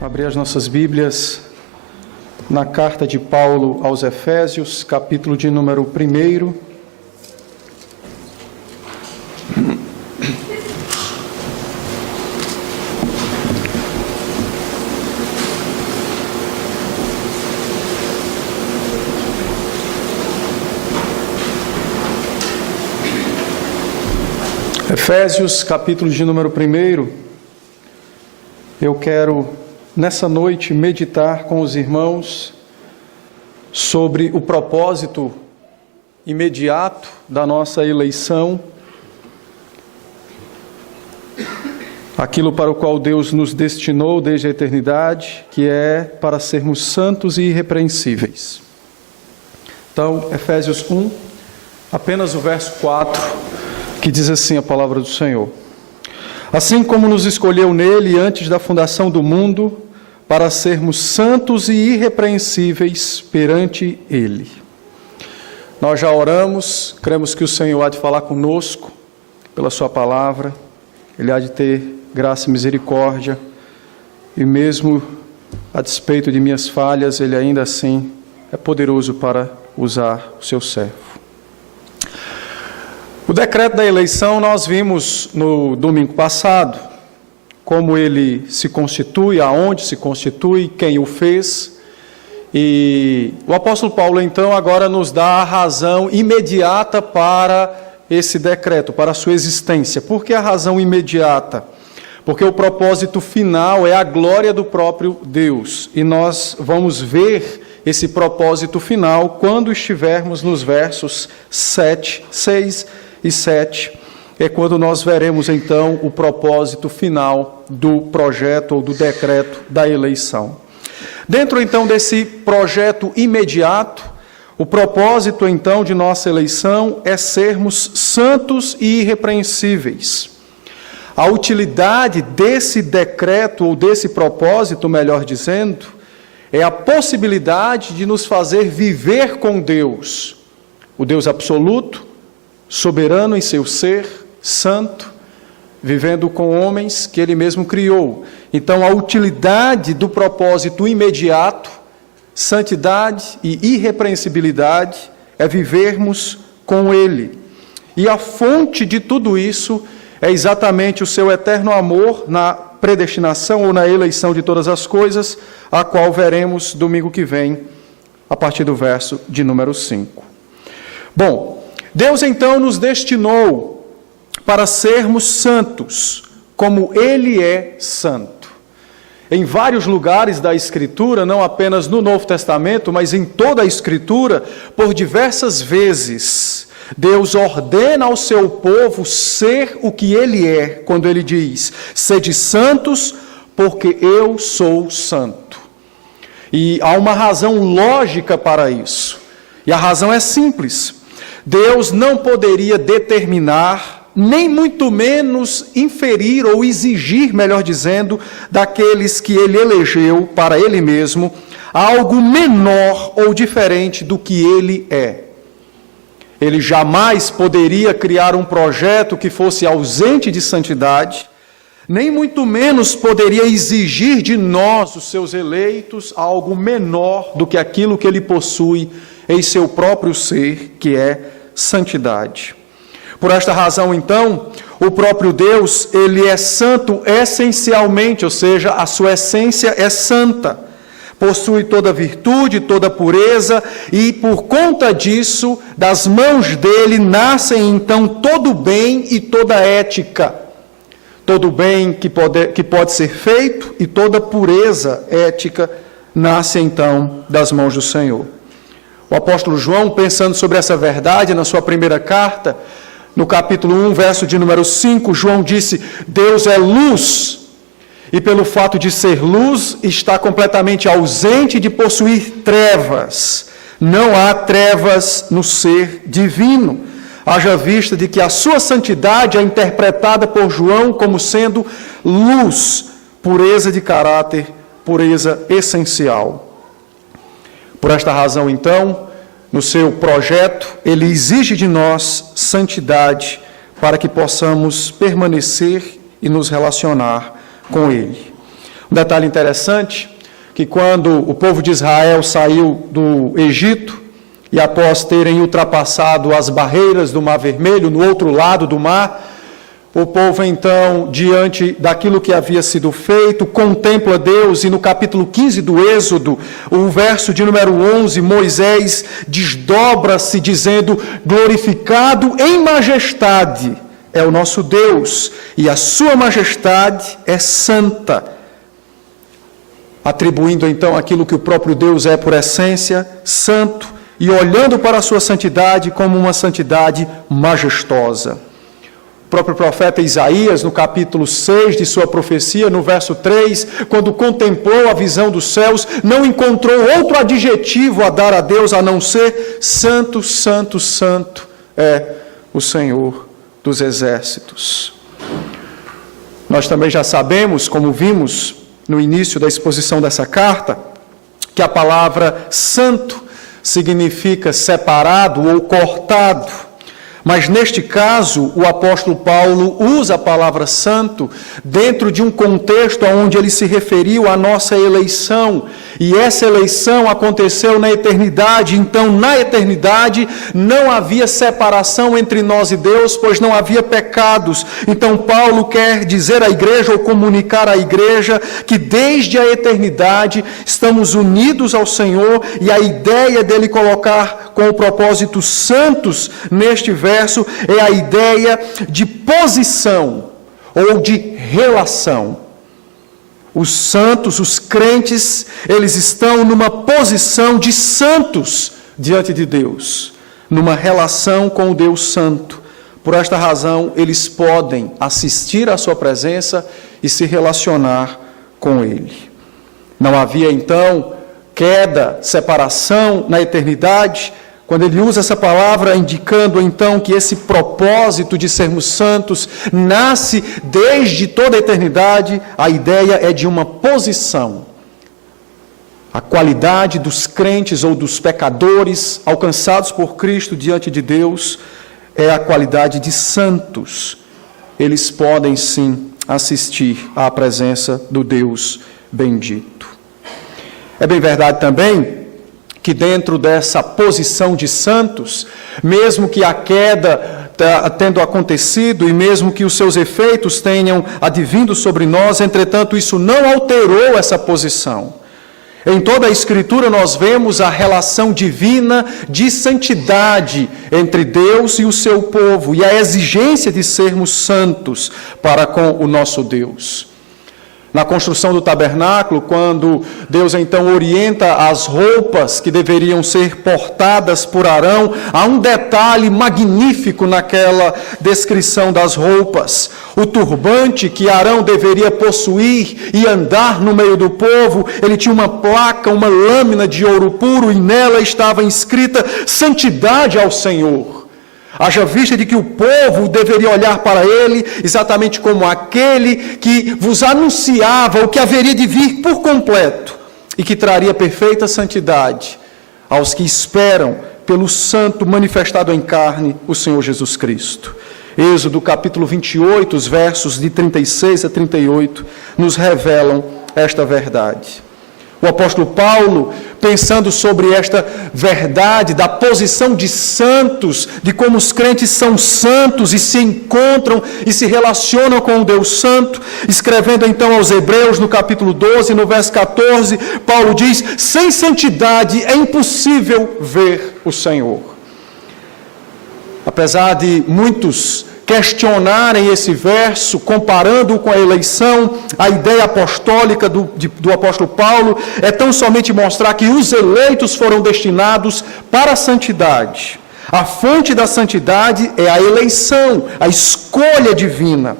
Abrir as nossas Bíblias na carta de Paulo aos Efésios, capítulo de número 1. Efésios, capítulo de número 1. Eu quero, nessa noite, meditar com os irmãos sobre o propósito imediato da nossa eleição, aquilo para o qual Deus nos destinou desde a eternidade, que é para sermos santos e irrepreensíveis. Então, Efésios 1, apenas o verso 4, que diz assim a palavra do Senhor: assim como nos escolheu nele antes da fundação do mundo, para sermos santos e irrepreensíveis perante ele. Nós já oramos, cremos que o Senhor há de falar conosco pela sua palavra, ele há de ter graça e misericórdia, e mesmo a despeito de minhas falhas, ele ainda assim é poderoso para usar o seu servo. O decreto da eleição nós vimos no domingo passado, como ele se constitui, aonde se constitui, quem o fez. E o apóstolo Paulo então agora nos dá a razão imediata para esse decreto, para a sua existência. Por que a razão imediata? Porque o propósito final é a glória do próprio Deus. E nós vamos ver esse propósito final quando estivermos nos versos 6 e 7, é quando nós veremos então o propósito final do projeto ou do decreto da eleição. Dentro então desse projeto imediato, o propósito então de nossa eleição é sermos santos e irrepreensíveis. A utilidade desse decreto ou desse propósito, melhor dizendo, é a possibilidade de nos fazer viver com Deus, o Deus absoluto, soberano em seu ser, santo, vivendo com homens que ele mesmo criou. Então, a utilidade do propósito imediato, santidade e irrepreensibilidade, é vivermos com ele. E a fonte de tudo isso é exatamente o seu eterno amor na predestinação ou na eleição de todas as coisas, a qual veremos domingo que vem, a partir do verso de número 5. Bom, Deus então nos destinou para sermos santos, como Ele é santo. Em vários lugares da Escritura, não apenas no Novo Testamento, mas em toda a Escritura, por diversas vezes, Deus ordena ao seu povo ser o que Ele é, quando Ele diz: sede santos, porque eu sou santo. E há uma razão lógica para isso, e a razão é simples. Deus não poderia determinar, nem muito menos inferir ou exigir, melhor dizendo, daqueles que Ele elegeu para Ele mesmo, algo menor ou diferente do que Ele é. Ele jamais poderia criar um projeto que fosse ausente de santidade, nem muito menos poderia exigir de nós, os seus eleitos, algo menor do que aquilo que Ele possui em seu próprio ser, que é santidade. Por esta razão, então, o próprio Deus, Ele é santo essencialmente, ou seja, a sua essência é santa. Possui toda virtude, toda pureza, e por conta disso, das mãos dele nascem então todo bem e toda ética. Todo bem que pode ser feito e toda pureza ética nasce então das mãos do Senhor. O apóstolo João, pensando sobre essa verdade na sua primeira carta, no capítulo 1, verso de número 5, João disse: Deus é luz, e pelo fato de ser luz, está completamente ausente de possuir trevas. Não há trevas no ser divino. Haja vista de que a sua santidade é interpretada por João como sendo luz, pureza de caráter, pureza essencial. Por esta razão, então, no seu projeto, ele exige de nós santidade para que possamos permanecer e nos relacionar com ele. Um detalhe interessante, que quando o povo de Israel saiu do Egito, e após terem ultrapassado as barreiras do Mar Vermelho, no outro lado do mar, o povo então, diante daquilo que havia sido feito, contempla Deus, e no capítulo 15 do Êxodo, o verso de número 11, Moisés desdobra-se dizendo: glorificado em majestade é o nosso Deus, e a sua majestade é santa, atribuindo então aquilo que o próprio Deus é por essência, santo, e olhando para a sua santidade como uma santidade majestosa. O próprio profeta Isaías, no capítulo 6 de sua profecia, no verso 3, quando contemplou a visão dos céus, não encontrou outro adjetivo a dar a Deus a não ser santo, santo, santo é o Senhor dos exércitos. Nós também já sabemos, como vimos no início da exposição dessa carta, que a palavra santo significa separado ou cortado, mas neste caso o apóstolo Paulo usa a palavra santo dentro de um contexto onde ele se referiu à nossa eleição, e essa eleição aconteceu na eternidade. Então na eternidade não havia separação entre nós e Deus, pois não havia pecados. Então Paulo quer dizer à igreja, ou comunicar à igreja, que desde a eternidade estamos unidos ao Senhor, e a ideia dele colocar com o propósito santos neste verso é a ideia de posição ou de relação. Os santos, os crentes, eles estão numa posição de santos diante de Deus, numa relação com o Deus Santo. Por esta razão, eles podem assistir à sua presença e se relacionar com Ele. Não havia, então, queda, separação na eternidade. Quando ele usa essa palavra, indicando então que esse propósito de sermos santos nasce desde toda a eternidade, a ideia é de uma posição. A qualidade dos crentes ou dos pecadores alcançados por Cristo diante de Deus é a qualidade de santos. Eles podem sim assistir à presença do Deus bendito. É bem verdade também que dentro dessa posição de santos, mesmo que a queda tendo acontecido e mesmo que os seus efeitos tenham advindo sobre nós, entretanto, isso não alterou essa posição. Em toda a Escritura nós vemos a relação divina de santidade entre Deus e o seu povo, e a exigência de sermos santos para com o nosso Deus. Na construção do tabernáculo, quando Deus então orienta as roupas que deveriam ser portadas por Arão, há um detalhe magnífico naquela descrição das roupas. O turbante que Arão deveria possuir e andar no meio do povo, ele tinha uma placa, uma lâmina de ouro puro, e nela estava inscrita santidade ao Senhor. Haja vista de que o povo deveria olhar para ele exatamente como aquele que vos anunciava o que haveria de vir por completo e que traria perfeita santidade aos que esperam pelo santo manifestado em carne, o Senhor Jesus Cristo. Êxodo capítulo 28, os versos de 36 a 38, nos revelam esta verdade. O apóstolo Paulo, pensando sobre esta verdade da posição de santos, de como os crentes são santos e se encontram e se relacionam com o Deus Santo, escrevendo então aos Hebreus no capítulo 12, no verso 14, Paulo diz: sem santidade é impossível ver o Senhor. Apesar de muitos questionarem esse verso, comparando-o com a eleição, a ideia apostólica do apóstolo Paulo é tão somente mostrar que os eleitos foram destinados para a santidade. A fonte da santidade é a eleição, a escolha divina.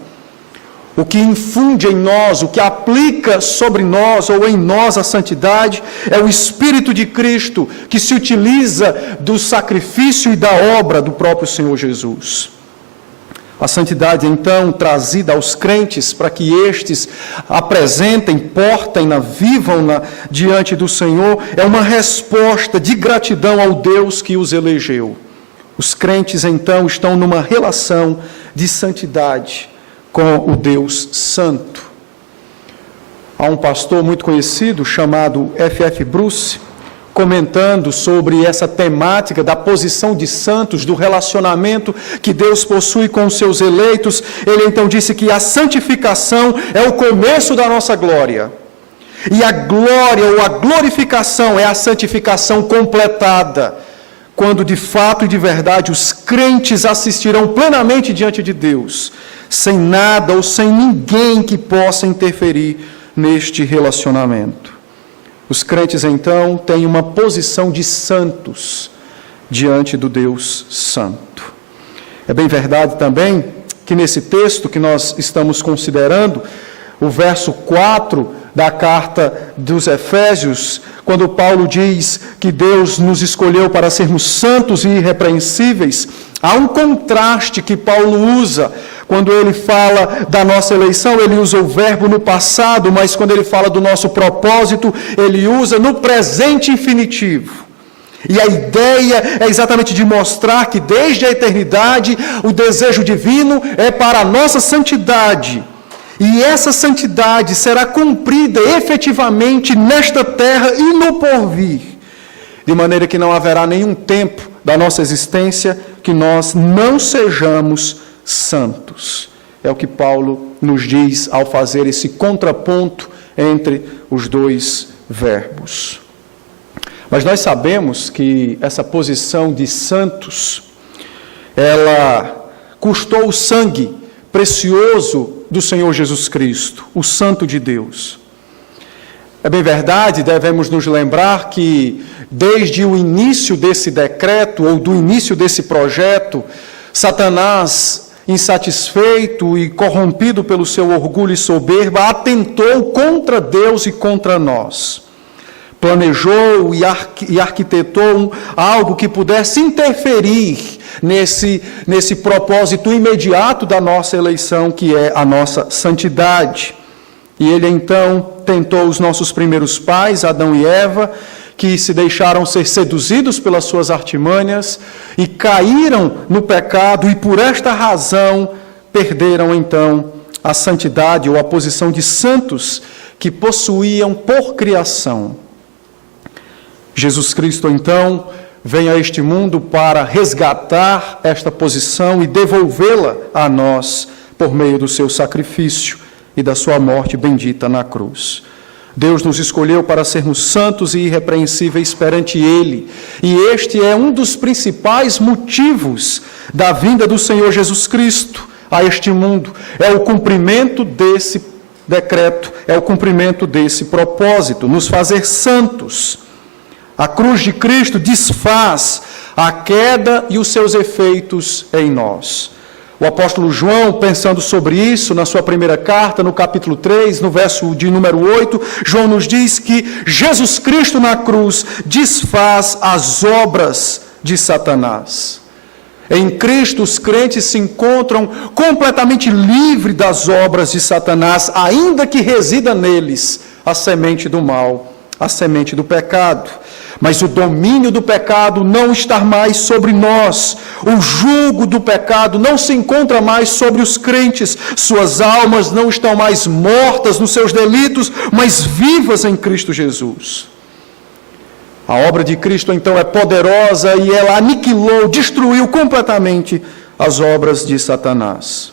O que infunde em nós, o que aplica sobre nós ou em nós a santidade é o Espírito de Cristo, que se utiliza do sacrifício e da obra do próprio Senhor Jesus. A santidade, então, trazida aos crentes para que estes apresentem, portem-na, vivam-na diante do Senhor, é uma resposta de gratidão ao Deus que os elegeu. Os crentes, então, estão numa relação de santidade com o Deus Santo. Há um pastor muito conhecido chamado F.F. Bruce, comentando sobre essa temática da posição de santos, do relacionamento que Deus possui com os seus eleitos. Ele então disse que a santificação é o começo da nossa glória. E a glória ou a glorificação é a santificação completada, quando de fato e de verdade os crentes assistirão plenamente diante de Deus, sem nada ou sem ninguém que possa interferir neste relacionamento. Os crentes, então, têm uma posição de santos diante do Deus Santo. É bem verdade também que nesse texto que nós estamos considerando, o verso 4 da carta dos Efésios, quando Paulo diz que Deus nos escolheu para sermos santos e irrepreensíveis, há um contraste que Paulo usa. Quando ele fala da nossa eleição, ele usa o verbo no passado, mas quando ele fala do nosso propósito, ele usa no presente infinitivo. E a ideia é exatamente de mostrar que desde a eternidade o desejo divino é para a nossa santidade. E essa santidade será cumprida efetivamente nesta terra e no porvir, de maneira que não haverá nenhum tempo da nossa existência que nós não sejamos santos. É o que Paulo nos diz ao fazer esse contraponto entre os dois verbos. Mas nós sabemos que essa posição de santos, ela custou o sangue precioso do Senhor Jesus Cristo, o Santo de Deus. É bem verdade, devemos nos lembrar que desde o início desse decreto, ou do início desse projeto, Satanás, insatisfeito e corrompido pelo seu orgulho e soberba, atentou contra Deus e contra nós. Planejou e arquitetou algo que pudesse interferir nesse propósito imediato da nossa eleição, que é a nossa santidade. E ele então tentou os nossos primeiros pais, Adão e Eva, que se deixaram ser seduzidos pelas suas artimanhas e caíram no pecado, e por esta razão perderam então a santidade ou a posição de santos que possuíam por criação. Jesus Cristo, então, vem a este mundo para resgatar esta posição e devolvê-la a nós por meio do seu sacrifício e da sua morte bendita na cruz. Deus nos escolheu para sermos santos e irrepreensíveis perante Ele, e este é um dos principais motivos da vinda do Senhor Jesus Cristo a este mundo. É o cumprimento desse decreto, é o cumprimento desse propósito, nos fazer santos. A cruz de Cristo desfaz a queda e os seus efeitos em nós. O apóstolo João, pensando sobre isso, na sua primeira carta, no capítulo 3, no verso de número 8, João nos diz que Jesus Cristo na cruz desfaz as obras de Satanás. Em Cristo, os crentes se encontram completamente livres das obras de Satanás, ainda que resida neles a semente do mal, a semente do pecado. Mas o domínio do pecado não está mais sobre nós. O jugo do pecado não se encontra mais sobre os crentes. Suas almas não estão mais mortas nos seus delitos, mas vivas em Cristo Jesus. A obra de Cristo, então, é poderosa e ela aniquilou, destruiu completamente as obras de Satanás.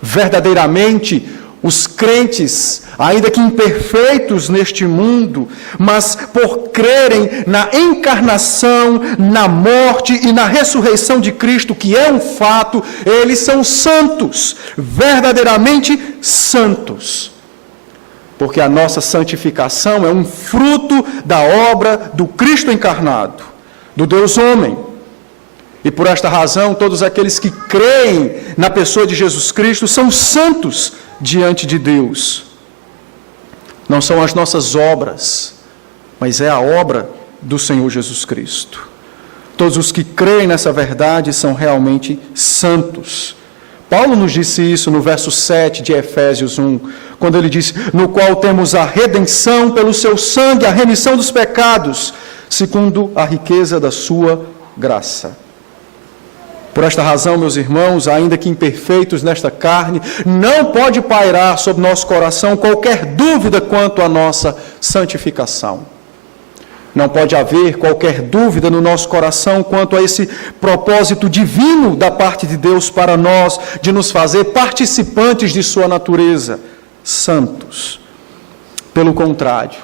Verdadeiramente, os crentes, ainda que imperfeitos neste mundo, mas por crerem na encarnação, na morte e na ressurreição de Cristo, que é um fato, eles são santos, verdadeiramente santos. Porque a nossa santificação é um fruto da obra do Cristo encarnado, do Deus homem. E por esta razão, todos aqueles que creem na pessoa de Jesus Cristo são santos diante de Deus. Não são as nossas obras, mas é a obra do Senhor Jesus Cristo. Todos os que creem nessa verdade são realmente santos. Paulo nos disse isso no verso 7 de Efésios 1, quando ele disse: no qual temos a redenção pelo seu sangue, a remissão dos pecados, segundo a riqueza da sua graça. Por esta razão, meus irmãos, ainda que imperfeitos nesta carne, não pode pairar sobre nosso coração qualquer dúvida quanto à nossa santificação. Não pode haver qualquer dúvida no nosso coração quanto a esse propósito divino da parte de Deus para nós, de nos fazer participantes de sua natureza, santos. Pelo contrário,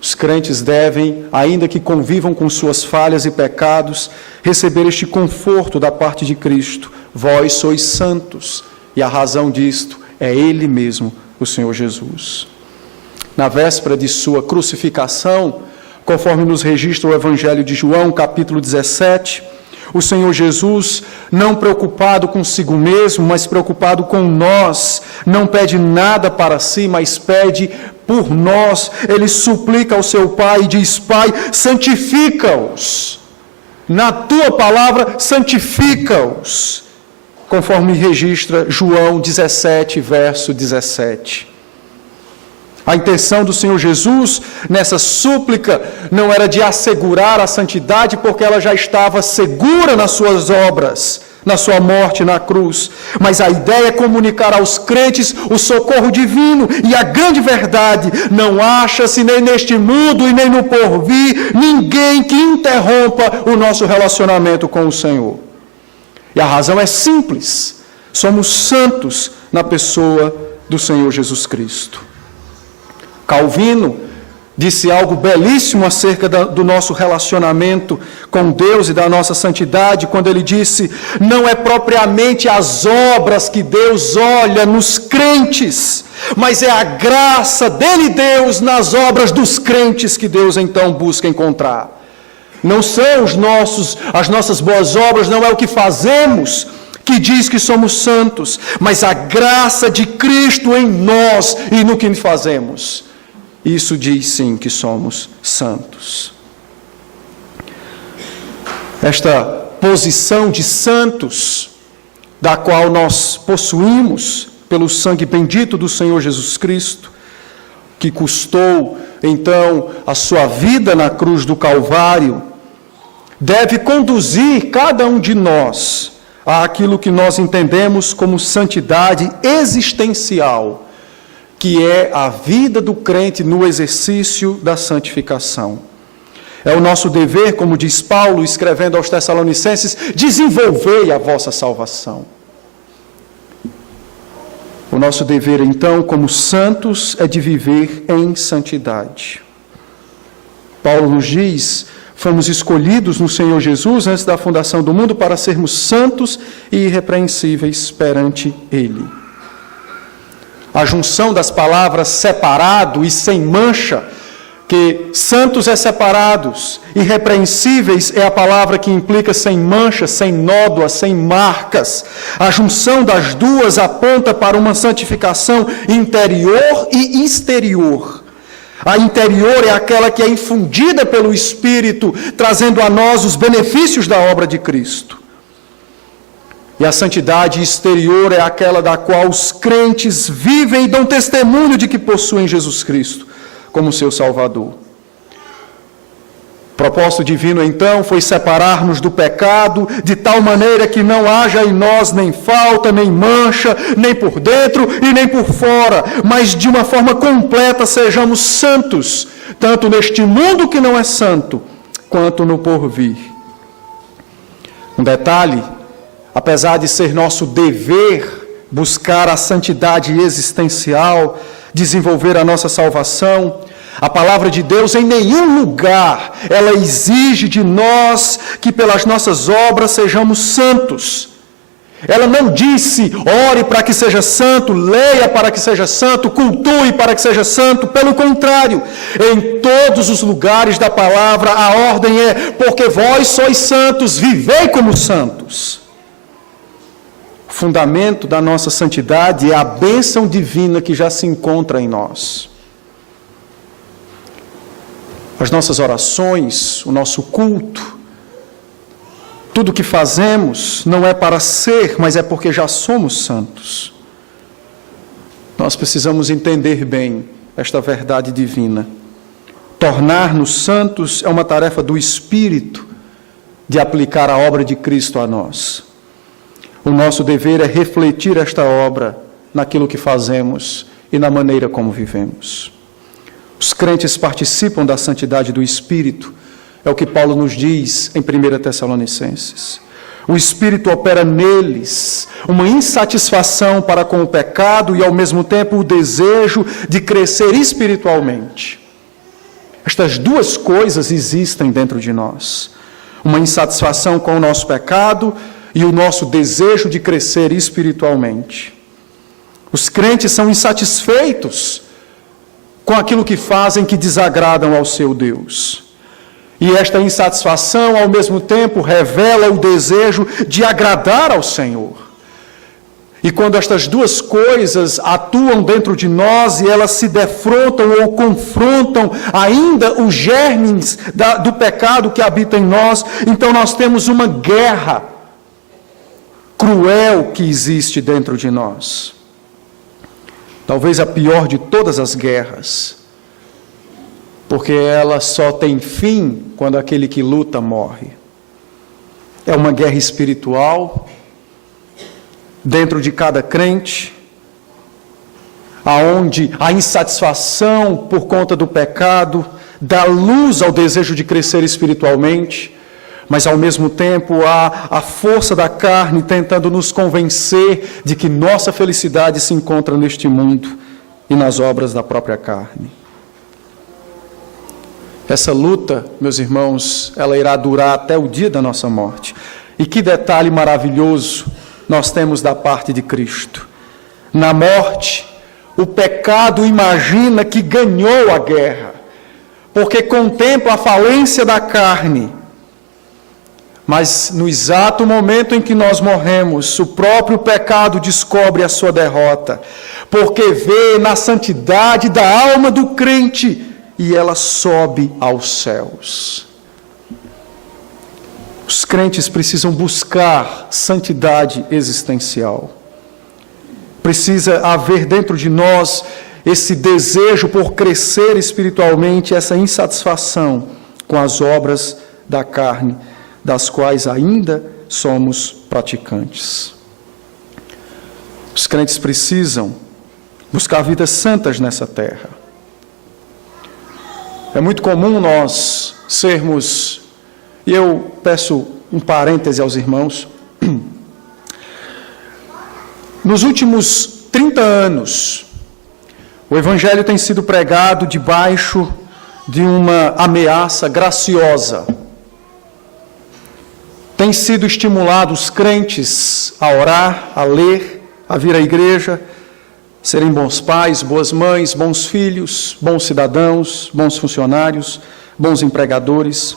os crentes devem, ainda que convivam com suas falhas e pecados, receber este conforto da parte de Cristo. Vós sois santos, e a razão disto é Ele mesmo, o Senhor Jesus. Na véspera de sua crucificação, conforme nos registra o Evangelho de João, capítulo 17, o Senhor Jesus, não preocupado consigo mesmo, mas preocupado com nós, não pede nada para si, mas pede por nós. Ele suplica ao seu Pai e diz: Pai, santifica-os. Na tua palavra, santifica-os. Conforme registra João 17, verso 17. A intenção do Senhor Jesus nessa súplica não era de assegurar a santidade, porque ela já estava segura nas suas obras, na sua morte na cruz. Mas a ideia é comunicar aos crentes o socorro divino. E a grande verdade: não acha-se nem neste mundo e nem no porvir ninguém que interrompa o nosso relacionamento com o Senhor. E a razão é simples: somos santos na pessoa do Senhor Jesus Cristo. Calvino disse algo belíssimo acerca do nosso relacionamento com Deus e da nossa santidade, quando ele disse: não é propriamente as obras que Deus olha nos crentes, mas é a graça dele, Deus, nas obras dos crentes que Deus então busca encontrar. Não são as nossas boas obras, não é o que fazemos que diz que somos santos, mas a graça de Cristo em nós e no que fazemos. Isso diz sim que somos santos. Esta posição de santos, da qual nós possuímos pelo sangue bendito do Senhor Jesus Cristo, que custou então a sua vida na cruz do Calvário, deve conduzir cada um de nós àquilo que nós entendemos como santidade existencial, que é a vida do crente no exercício da santificação. É o nosso dever, como diz Paulo, escrevendo aos Tessalonicenses: desenvolvei a vossa salvação. O nosso dever, então, como santos, é de viver em santidade. Paulo nos diz: fomos escolhidos no Senhor Jesus antes da fundação do mundo para sermos santos e irrepreensíveis perante Ele. A junção das palavras separado e sem mancha, que santos é separados, irrepreensíveis é a palavra que implica sem mancha, sem nódoa, sem marcas. A junção das duas aponta para uma santificação interior e exterior. A interior é aquela que é infundida pelo Espírito, trazendo a nós os benefícios da obra de Cristo. E a santidade exterior é aquela da qual os crentes vivem e dão testemunho de que possuem Jesus Cristo como seu Salvador. O propósito divino, então, foi separar-nos do pecado, de tal maneira que não haja em nós nem falta, nem mancha, nem por dentro e nem por fora, mas de uma forma completa sejamos santos, tanto neste mundo que não é santo, quanto no porvir. Um detalhe: apesar de ser nosso dever buscar a santidade existencial, desenvolver a nossa salvação, a palavra de Deus em nenhum lugar ela exige de nós que pelas nossas obras sejamos santos. Ela não disse: ore para que seja santo, leia para que seja santo, cultue para que seja santo. Pelo contrário, em todos os lugares da palavra a ordem é: porque vós sois santos, vivei como santos. O fundamento da nossa santidade é a bênção divina que já se encontra em nós. As nossas orações, o nosso culto, tudo o que fazemos não é para ser, mas é porque já somos santos. Nós precisamos entender bem esta verdade divina. Tornar-nos santos é uma tarefa do Espírito de aplicar a obra de Cristo a nós. O nosso dever é refletir esta obra naquilo que fazemos e na maneira como vivemos. Os crentes participam da santidade do Espírito, é o que Paulo nos diz em 1 Tessalonicenses. O Espírito opera neles uma insatisfação para com o pecado e, ao mesmo tempo, o desejo de crescer espiritualmente. Estas duas coisas existem dentro de nós. Uma insatisfação com o nosso pecado e o nosso desejo de crescer espiritualmente. Os crentes são insatisfeitos com aquilo que fazem que desagradam ao seu Deus. E esta insatisfação, ao mesmo tempo, revela o desejo de agradar ao Senhor. E quando estas duas coisas atuam dentro de nós e elas se defrontam ou confrontam ainda os germes do pecado que habita em nós, então nós temos uma guerra cruel que existe dentro de nós. Talvez a pior de todas as guerras, porque ela só tem fim quando aquele que luta morre. É uma guerra espiritual dentro de cada crente, aonde a insatisfação por conta do pecado dá luz ao desejo de crescer espiritualmente, mas ao mesmo tempo há a força da carne tentando nos convencer de que nossa felicidade se encontra neste mundo e nas obras da própria carne. Essa luta, meus irmãos, ela irá durar até o dia da nossa morte. E que detalhe maravilhoso nós temos da parte de Cristo. Na morte, o pecado imagina que ganhou a guerra, porque contempla a falência da carne. Mas no exato momento em que nós morremos, o próprio pecado descobre a sua derrota, porque vê na santidade da alma do crente e ela sobe aos céus. Os crentes precisam buscar santidade existencial. Precisa haver dentro de nós esse desejo por crescer espiritualmente, essa insatisfação com as obras da carne, das quais ainda somos praticantes. Os crentes precisam buscar vidas santas nessa terra. É muito comum nós sermos, e eu peço um parêntese aos irmãos, nos últimos 30 anos, o Evangelho tem sido pregado debaixo de uma ameaça graciosa. Tem sido estimulado os crentes a orar, a ler, a vir à igreja, serem bons pais, boas mães, bons filhos, bons cidadãos, bons funcionários, bons empregadores,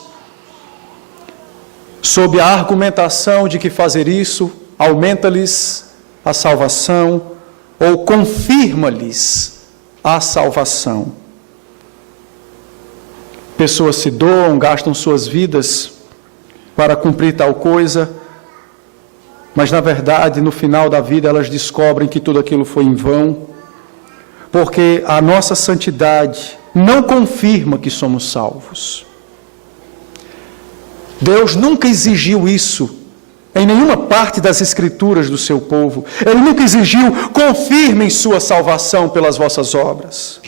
sob a argumentação de que fazer isso aumenta-lhes a salvação ou confirma-lhes a salvação. Pessoas se doam, gastam suas vidas para cumprir tal coisa, mas na verdade, no final da vida, elas descobrem que tudo aquilo foi em vão, porque a nossa santidade não confirma que somos salvos. Deus nunca exigiu isso em nenhuma parte das Escrituras do seu povo. Ele nunca exigiu: confirmem sua salvação pelas vossas obras.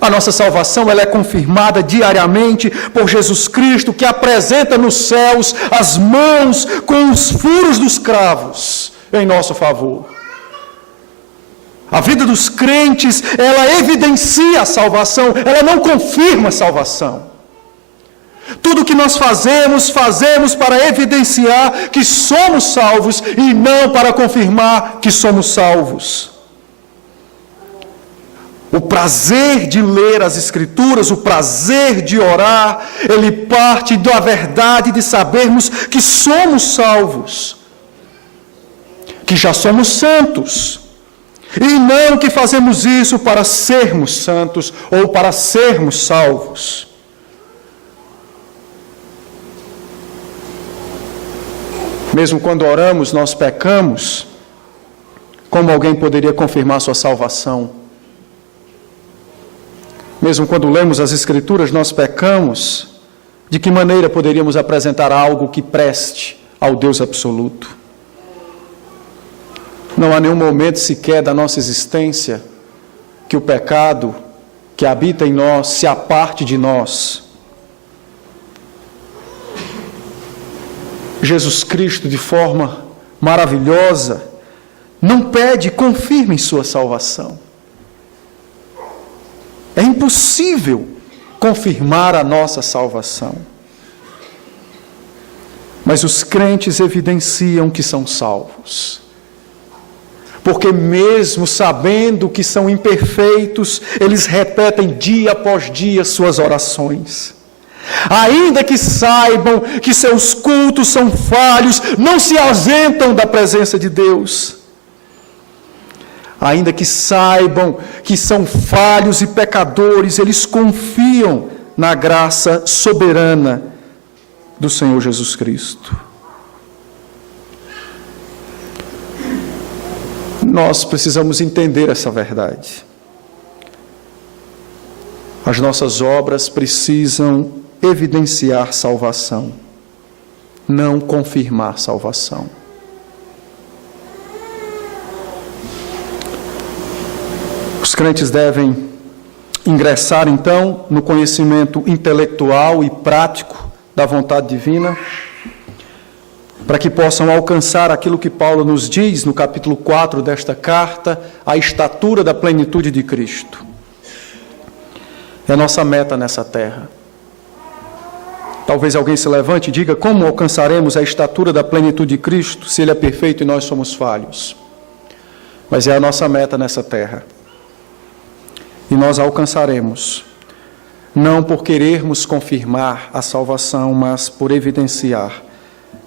A nossa salvação ela é confirmada diariamente por Jesus Cristo, que apresenta nos céus as mãos com os furos dos cravos em nosso favor. A vida dos crentes, ela evidencia a salvação, ela não confirma a salvação. Tudo que nós fazemos para evidenciar que somos salvos e não para confirmar que somos salvos. O prazer de ler as Escrituras, o prazer de orar, ele parte da verdade de sabermos que somos salvos, que já somos santos, e não que fazemos isso para sermos santos ou para sermos salvos. Mesmo quando oramos, nós pecamos. Como alguém poderia confirmar sua salvação? Mesmo quando lemos as Escrituras, nós pecamos. De que maneira poderíamos apresentar algo que preste ao Deus absoluto? Não há nenhum momento sequer da nossa existência que o pecado que habita em nós se aparte de nós. Jesus Cristo, de forma maravilhosa, não pede, confirme sua salvação. É impossível confirmar a nossa salvação. Mas os crentes evidenciam que são salvos. Porque mesmo sabendo que são imperfeitos, eles repetem dia após dia suas orações. Ainda que saibam que seus cultos são falhos, não se ausentam da presença de Deus. Ainda que saibam que são falhos e pecadores, eles confiam na graça soberana do Senhor Jesus Cristo. Nós precisamos entender essa verdade. As nossas obras precisam evidenciar salvação, não confirmar salvação. Os crentes devem ingressar, então, no conhecimento intelectual e prático da vontade divina, para que possam alcançar aquilo que Paulo nos diz no capítulo 4 desta carta, a estatura da plenitude de Cristo. É a nossa meta nessa terra. Talvez alguém se levante e diga: como alcançaremos a estatura da plenitude de Cristo se Ele é perfeito e nós somos falhos? Mas é a nossa meta nessa terra. E nós a alcançaremos, não por querermos confirmar a salvação, mas por evidenciar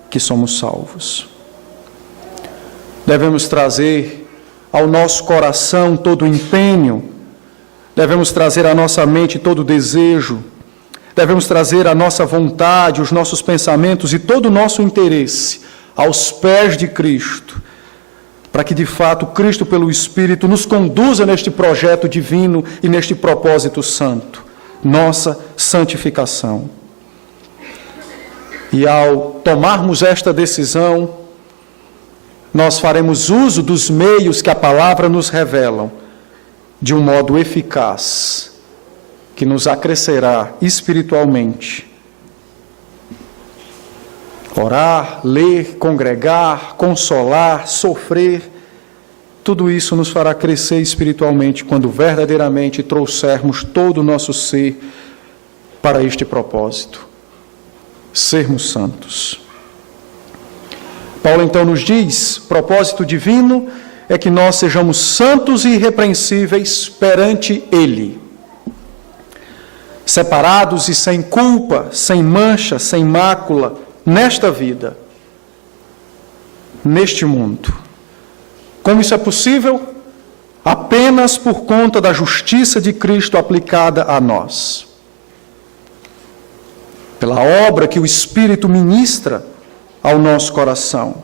que somos salvos. Devemos trazer ao nosso coração todo o empenho, devemos trazer à nossa mente todo o desejo, devemos trazer a nossa vontade, os nossos pensamentos e todo o nosso interesse aos pés de Cristo, para que de fato Cristo pelo Espírito nos conduza neste projeto divino e neste propósito santo, nossa santificação. E ao tomarmos esta decisão, nós faremos uso dos meios que a palavra nos revelam, de um modo eficaz, que nos acrescerá espiritualmente. Orar, ler, congregar, consolar, sofrer, tudo isso nos fará crescer espiritualmente quando verdadeiramente trouxermos todo o nosso ser para este propósito, sermos santos. Paulo então nos diz, propósito divino é que nós sejamos santos e irrepreensíveis perante Ele, separados e sem culpa, sem mancha, sem mácula, nesta vida, neste mundo. Como isso é possível? Apenas por conta da justiça de Cristo aplicada a nós. Pela obra que o Espírito ministra ao nosso coração.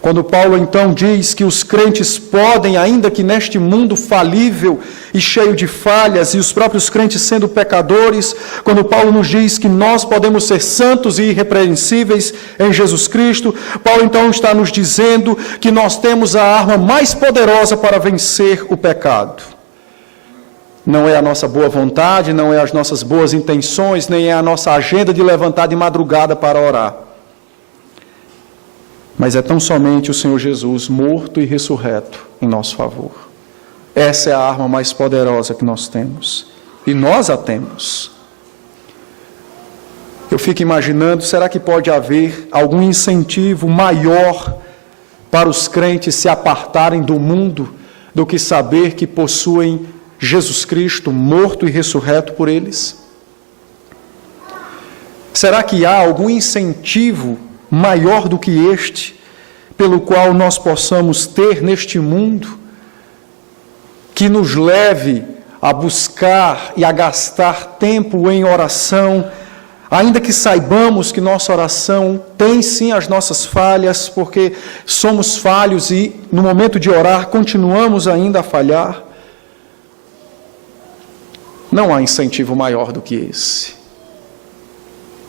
Quando Paulo então diz que os crentes podem, ainda que neste mundo falível e cheio de falhas, e os próprios crentes sendo pecadores, quando Paulo nos diz que nós podemos ser santos e irrepreensíveis em Jesus Cristo, Paulo então está nos dizendo que nós temos a arma mais poderosa para vencer o pecado. Não é a nossa boa vontade, não é as nossas boas intenções, nem é a nossa agenda de levantar de madrugada para orar. Mas é tão somente o Senhor Jesus morto e ressurreto em nosso favor. Essa é a arma mais poderosa que nós temos. E nós a temos. Eu fico imaginando, será que pode haver algum incentivo maior para os crentes se apartarem do mundo do que saber que possuem Jesus Cristo morto e ressurreto por eles? Será que há algum incentivo maior do que este, pelo qual nós possamos ter neste mundo, que nos leve a buscar e a gastar tempo em oração, ainda que saibamos que nossa oração tem sim as nossas falhas, porque somos falhos e no momento de orar continuamos ainda a falhar? Não há incentivo maior do que esse.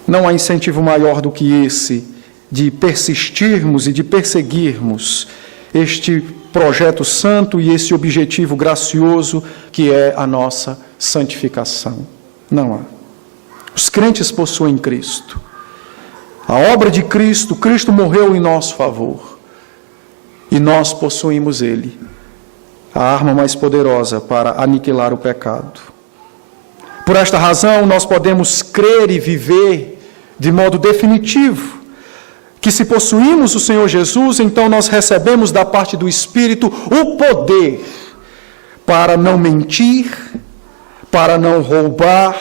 Não há incentivo maior do que esse de persistirmos e de perseguirmos este projeto santo e esse objetivo gracioso que é a nossa santificação. Não há. Os crentes possuem Cristo. A obra de Cristo, Cristo morreu em nosso favor. E nós possuímos Ele, a arma mais poderosa para aniquilar o pecado. Por esta razão, nós podemos crer e viver de modo definitivo que se possuímos o Senhor Jesus, então nós recebemos da parte do Espírito o poder para não mentir, para não roubar.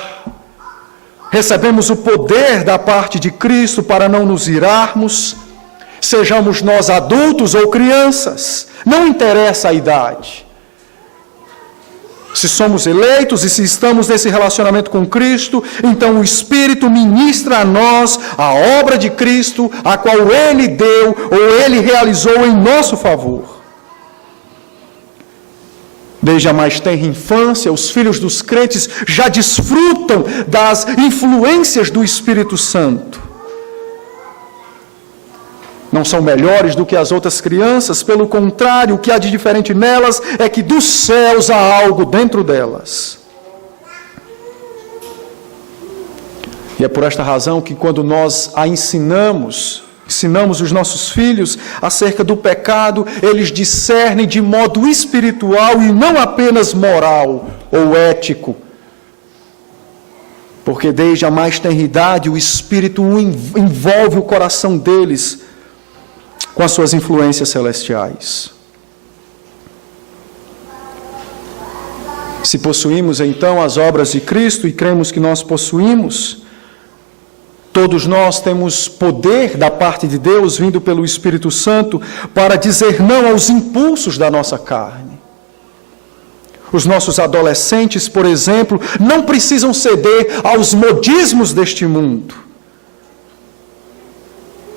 Recebemos o poder da parte de Cristo para não nos irarmos, sejamos nós adultos ou crianças, não interessa a idade. Se somos eleitos e se estamos nesse relacionamento com Cristo, então o Espírito ministra a nós a obra de Cristo, a qual Ele deu ou Ele realizou em nosso favor. Desde a mais tenra infância, os filhos dos crentes já desfrutam das influências do Espírito Santo. Não são melhores do que as outras crianças, pelo contrário, o que há de diferente nelas é que dos céus há algo dentro delas. E é por esta razão que quando nós a ensinamos os nossos filhos acerca do pecado, eles discernem de modo espiritual e não apenas moral ou ético. Porque desde a mais tenra idade o Espírito envolve o coração deles com as suas influências celestiais. Se possuímos então as obras de Cristo e cremos que nós possuímos, todos nós temos poder da parte de Deus, vindo pelo Espírito Santo, para dizer não aos impulsos da nossa carne. Os nossos adolescentes, por exemplo, não precisam ceder aos modismos deste mundo.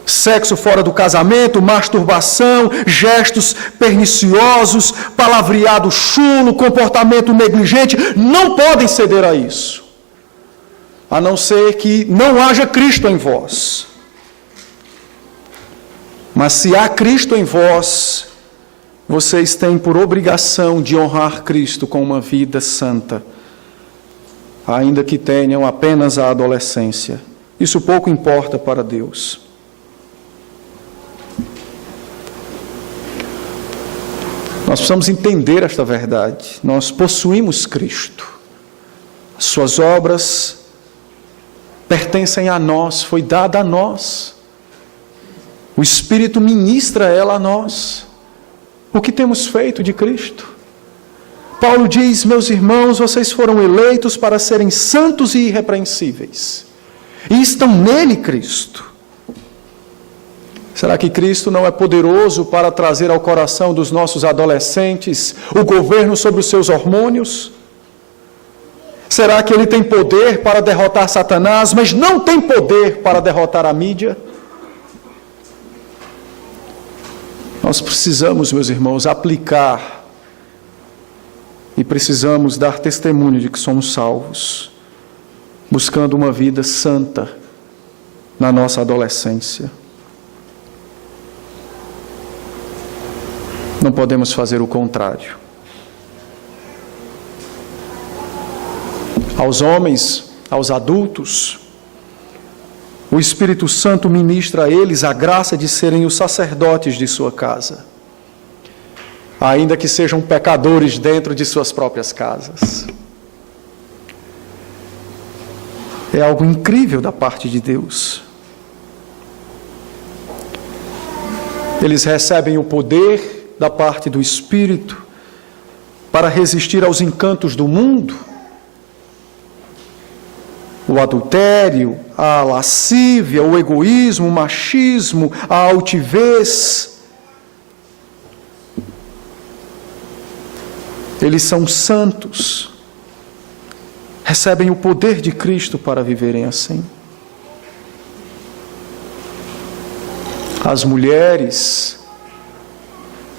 Sexo fora do casamento, masturbação, gestos perniciosos, palavreado chulo, comportamento negligente, não podem ceder a isso, a não ser que não haja Cristo em vós. Mas se há Cristo em vós, vocês têm por obrigação de honrar Cristo com uma vida santa, ainda que tenham apenas a adolescência. Isso pouco importa para Deus. Nós precisamos entender esta verdade. Nós possuímos Cristo. Suas obras pertencem a nós, foi dada a nós. O Espírito ministra ela a nós. O que temos feito de Cristo? Paulo diz, meus irmãos, vocês foram eleitos para serem santos e irrepreensíveis. E estão nele, Cristo. Será que Cristo não é poderoso para trazer ao coração dos nossos adolescentes o governo sobre os seus hormônios? Será que Ele tem poder para derrotar Satanás, mas não tem poder para derrotar a mídia? Nós precisamos, meus irmãos, aplicar e precisamos dar testemunho de que somos salvos, buscando uma vida santa na nossa adolescência. Não podemos fazer o contrário. Aos homens, aos adultos, o Espírito Santo ministra a eles a graça de serem os sacerdotes de sua casa, ainda que sejam pecadores dentro de suas próprias casas. É algo incrível da parte de Deus. Eles recebem o poder da parte do Espírito para resistir aos encantos do mundo, o adultério, a lascívia, o egoísmo, o machismo, a altivez. Eles são santos, recebem o poder de Cristo para viverem assim. As mulheres,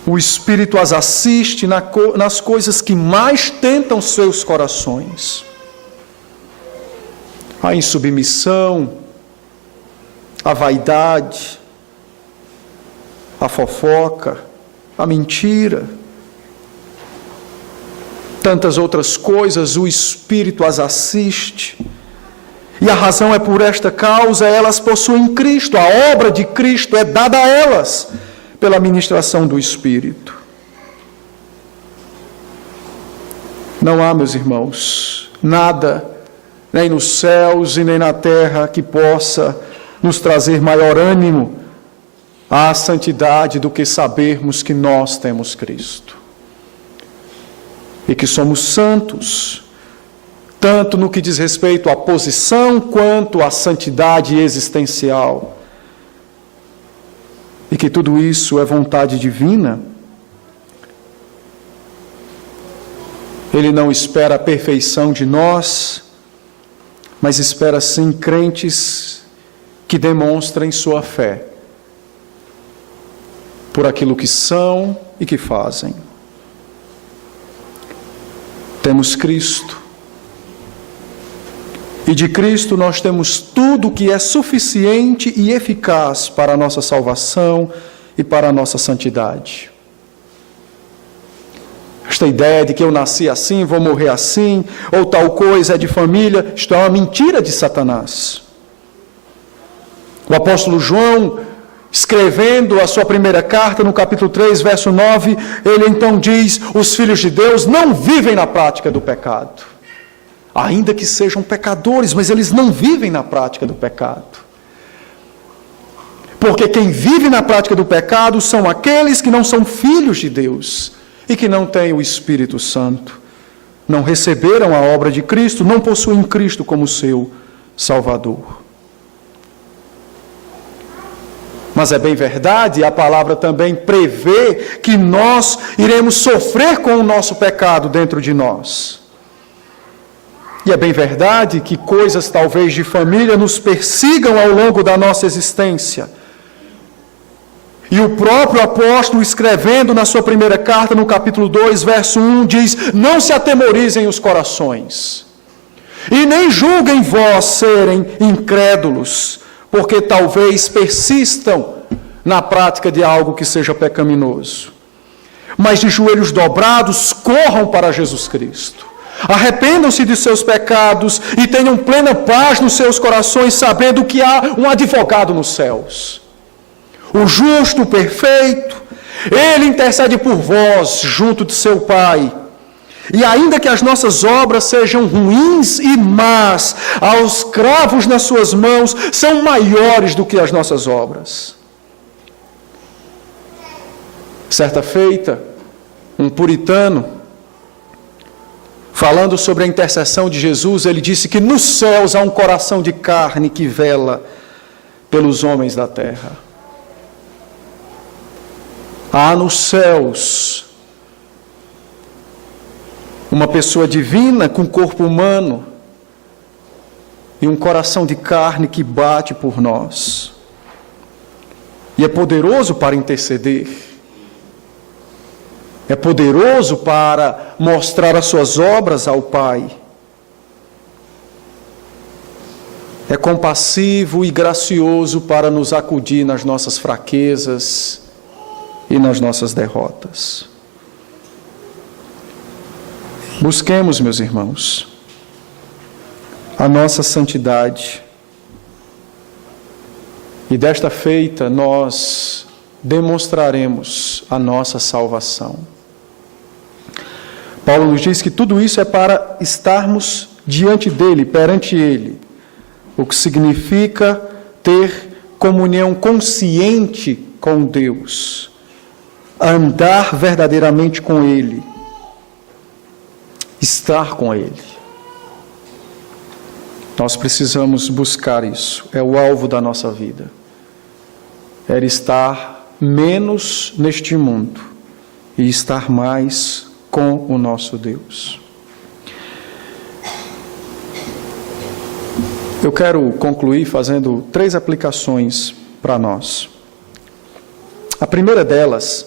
o Espírito as assiste nas coisas que mais tentam seus corações. A insubmissão, a vaidade, a fofoca, a mentira, tantas outras coisas, o Espírito as assiste. E a razão é por esta causa, elas possuem Cristo, a obra de Cristo é dada a elas pela ministração do Espírito. Não há, meus irmãos, nada, nem nos céus e nem na terra, que possa nos trazer maior ânimo à santidade do que sabermos que nós temos Cristo. E que somos santos, tanto no que diz respeito à posição, quanto à santidade existencial. E que tudo isso é vontade divina. Ele não espera a perfeição de nós, mas espera sim crentes que demonstrem sua fé por aquilo que são e que fazem. Temos Cristo, e de Cristo nós temos tudo que é suficiente e eficaz para a nossa salvação e para a nossa santidade. Esta ideia de que eu nasci assim, vou morrer assim, ou tal coisa é de família, isto é uma mentira de Satanás. O apóstolo João, escrevendo a sua primeira carta, no capítulo 3, verso 9, ele então diz: os filhos de Deus não vivem na prática do pecado. Ainda que sejam pecadores, mas eles não vivem na prática do pecado. Porque quem vive na prática do pecado são aqueles que não são filhos de Deus e que não têm o Espírito Santo. Não receberam a obra de Cristo, não possuem Cristo como seu Salvador. Mas é bem verdade, a palavra também prevê que nós iremos sofrer com o nosso pecado dentro de nós. E é bem verdade que coisas talvez de família nos persigam ao longo da nossa existência. E o próprio apóstolo, escrevendo na sua primeira carta, no capítulo 2, verso 1, diz: não se atemorizem os corações, e nem julguem vós serem incrédulos, porque talvez persistam na prática de algo que seja pecaminoso. Mas de joelhos dobrados, corram para Jesus Cristo. Arrependam-se de seus pecados e tenham plena paz nos seus corações, sabendo que há um advogado nos céus. O justo, o perfeito, ele intercede por vós junto de seu Pai. E ainda que as nossas obras sejam ruins e más, aos cravos nas suas mãos são maiores do que as nossas obras. Certa feita, um puritano, falando sobre a intercessão de Jesus, ele disse que nos céus há um coração de carne que vela pelos homens da terra. Há nos céus uma pessoa divina com corpo humano e um coração de carne que bate por nós. E é poderoso para interceder. É poderoso para mostrar as suas obras ao Pai. É compassivo e gracioso para nos acudir nas nossas fraquezas e nas nossas derrotas. Busquemos, meus irmãos, a nossa santidade. E desta feita nós demonstraremos a nossa salvação. Paulo nos diz que tudo isso é para estarmos diante dele, perante ele, o que significa ter comunhão consciente com Deus, andar verdadeiramente com ele, estar com ele. Nós precisamos buscar isso, é o alvo da nossa vida. É estar menos neste mundo e estar mais com o nosso Deus. Eu quero concluir fazendo 3 aplicações para nós. A primeira delas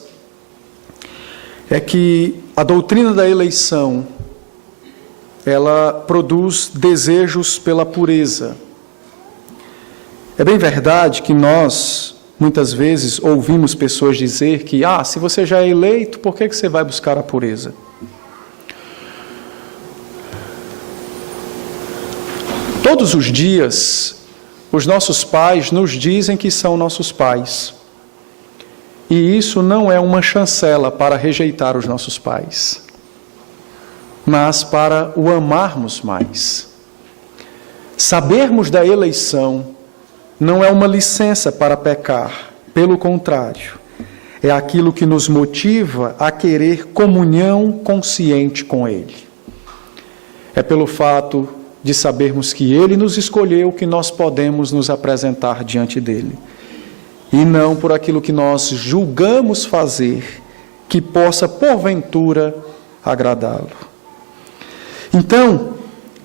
é que a doutrina da eleição, ela produz desejos pela pureza. É bem verdade que nós muitas vezes ouvimos pessoas dizer que, se você já é eleito, por que você vai buscar a pureza? Todos os dias, os nossos pais nos dizem que são nossos pais. E isso não é uma chancela para rejeitar os nossos pais, mas para o amarmos mais. Sabermos da eleição não é uma licença para pecar, pelo contrário, é aquilo que nos motiva a querer comunhão consciente com Ele. É pelo fato de sabermos que Ele nos escolheu que nós podemos nos apresentar diante dEle, e não por aquilo que nós julgamos fazer que possa, porventura, agradá-lo. Então,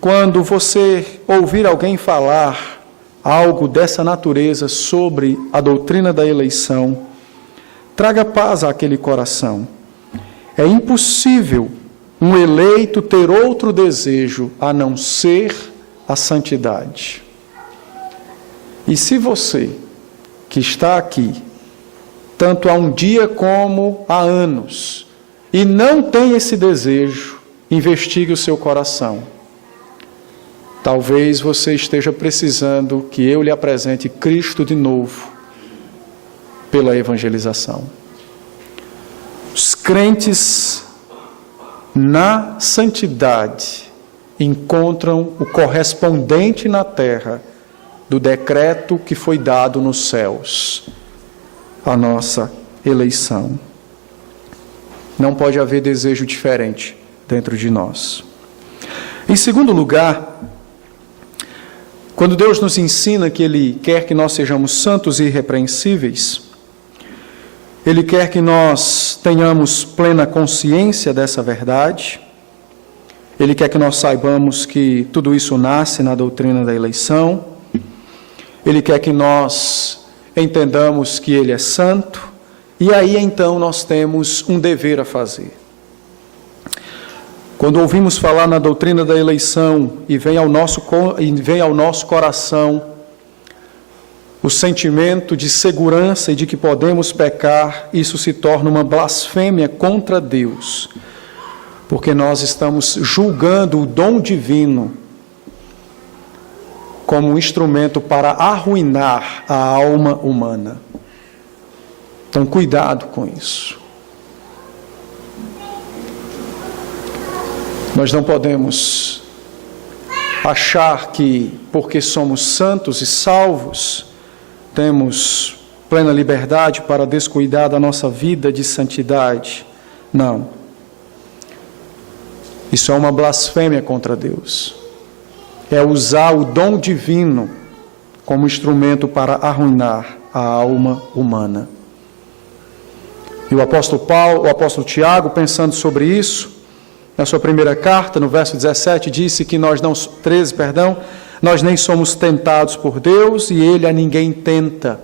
quando você ouvir alguém falar algo dessa natureza sobre a doutrina da eleição, traga paz àquele coração. É impossível um eleito ter outro desejo a não ser a santidade. E se você, que está aqui, tanto há um dia como há anos, e não tem esse desejo, investigue o seu coração. Talvez você esteja precisando que eu lhe apresente Cristo de novo pela evangelização. Os crentes na santidade encontram o correspondente na terra do decreto que foi dado nos céus, a nossa eleição. Não pode haver desejo diferente dentro de nós. Em segundo lugar, quando Deus nos ensina que Ele quer que nós sejamos santos e irrepreensíveis, Ele quer que nós tenhamos plena consciência dessa verdade, Ele quer que nós saibamos que tudo isso nasce na doutrina da eleição, Ele quer que nós entendamos que Ele é santo, e aí então nós temos um dever a fazer. Quando ouvimos falar na doutrina da eleição e vem ao nosso coração o sentimento de segurança e de que podemos pecar, isso se torna uma blasfêmia contra Deus, porque nós estamos julgando o dom divino como um instrumento para arruinar a alma humana. Então, cuidado com isso. Nós não podemos achar que, porque somos santos e salvos, temos plena liberdade para descuidar da nossa vida de santidade. Não. Isso é uma blasfêmia contra Deus. É usar o dom divino como instrumento para arruinar a alma humana. E o apóstolo Tiago, pensando sobre isso, na sua primeira carta, no verso 17, disse que nós nem somos tentados por Deus e Ele a ninguém tenta.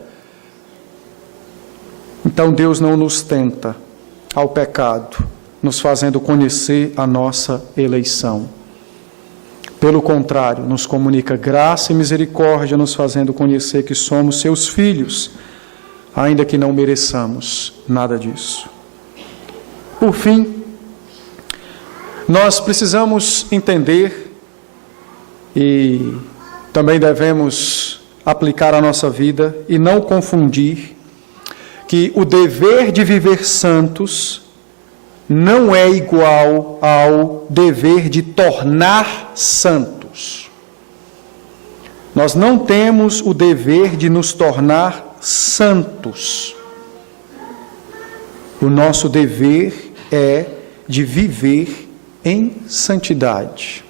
Então Deus não nos tenta ao pecado, nos fazendo conhecer a nossa eleição. Pelo contrário, nos comunica graça e misericórdia, nos fazendo conhecer que somos seus filhos, ainda que não mereçamos nada disso. Por fim, nós precisamos entender e também devemos aplicar à nossa vida e não confundir que o dever de viver santos não é igual ao dever de tornar santos. Nós não temos o dever de nos tornar santos. O nosso dever é de viver em santidade.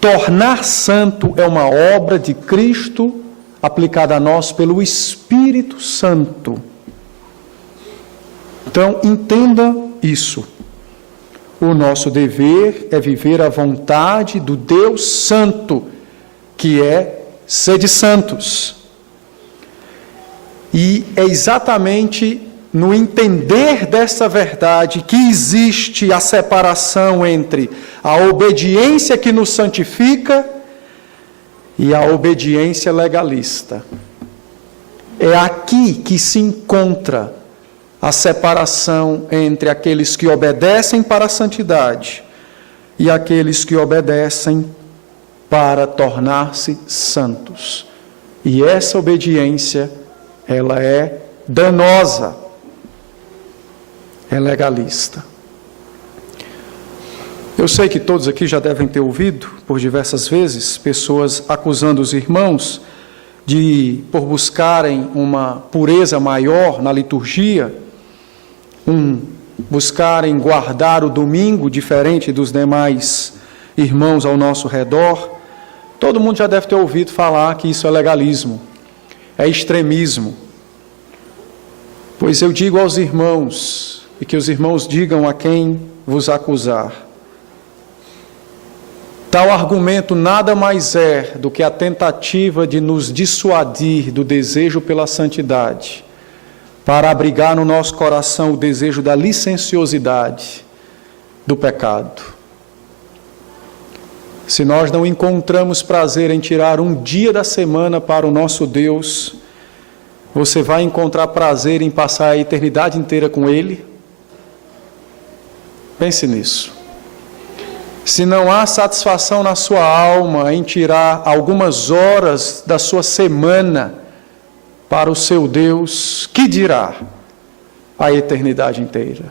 Tornar santo é uma obra de Cristo aplicada a nós pelo Espírito Santo. Então, entenda isso. O nosso dever é viver a vontade do Deus Santo, que é sede santos. E é exatamente no entender dessa verdade que existe a separação entre a obediência que nos santifica e a obediência legalista. É aqui que se encontra a separação entre aqueles que obedecem para a santidade e aqueles que obedecem para tornar-se santos. E essa obediência, ela é danosa, é legalista. Eu sei que todos aqui já devem ter ouvido, por diversas vezes, pessoas acusando os irmãos por buscarem uma pureza maior na liturgia, buscarem guardar o domingo diferente dos demais irmãos ao nosso redor. Todo mundo já deve ter ouvido falar que isso é legalismo, é extremismo. Pois eu digo aos irmãos, e que os irmãos digam a quem vos acusar, tal argumento nada mais é do que a tentativa de nos dissuadir do desejo pela santidade, para abrigar no nosso coração o desejo da licenciosidade do pecado. Se nós não encontramos prazer em tirar um dia da semana para o nosso Deus, você vai encontrar prazer em passar a eternidade inteira com Ele? Pense nisso. Se não há satisfação na sua alma em tirar algumas horas da sua semana para o seu Deus, que dirá a eternidade inteira?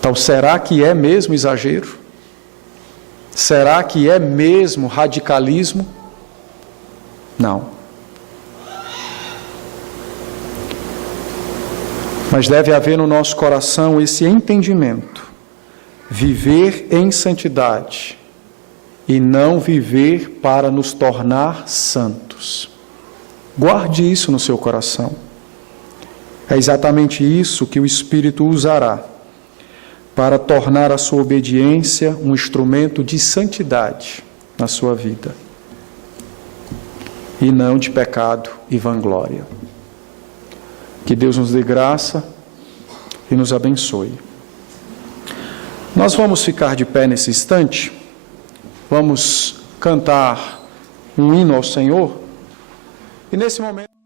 Então, será que é mesmo exagero? Será que é mesmo radicalismo? Não. Mas deve haver no nosso coração esse entendimento. Viver em santidade e não viver para nos tornar santos. Guarde isso no seu coração. É exatamente isso que o Espírito usará para tornar a sua obediência um instrumento de santidade na sua vida e não de pecado e vanglória. Que Deus nos dê graça e nos abençoe. Nós vamos ficar de pé nesse instante, vamos cantar um hino ao Senhor, e nesse momento...